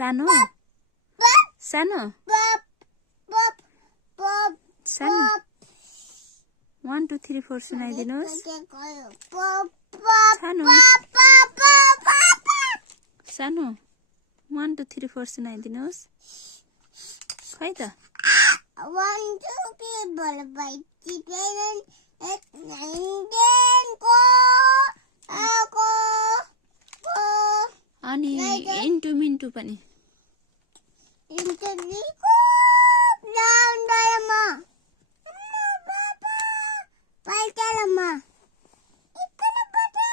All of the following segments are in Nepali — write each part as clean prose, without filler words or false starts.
सानो सानो सानो 1 2 3 4 सुनाइदिनुस् सानो सानो 1 2 3 4 सुनाइदिनुस् खै त 1 2 3 बल बाइ चिपेन एक 9 को आको अनि इन्टु मिन्टु पनि इन्टु निको डाउन डायमा पापा पाइटालमा इकन पटा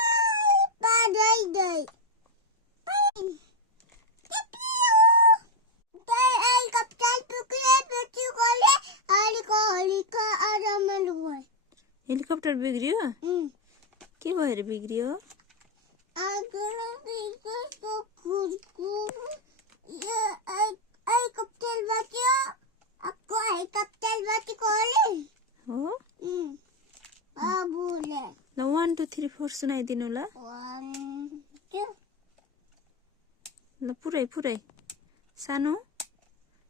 पाडै दई हेलिकप्टर बिग्रियो के भएर बिग्रियो हो ल 1 2 3 4 सुनाइदिनु ल ल पुरै सानो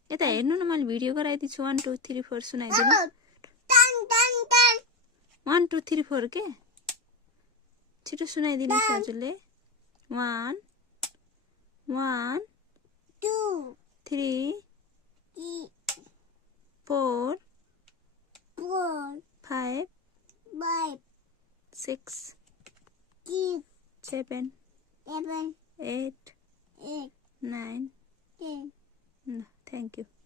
यता हेर्नु न मैले भिडियो गराइदिन्छु 1 2 3 4 सुनाइदिनु 1 2 3 4 के छिटो सुनाइदिनुहोस् हजुरले 1 1 2 3 4 5 6 7 8 9 10 Thank you.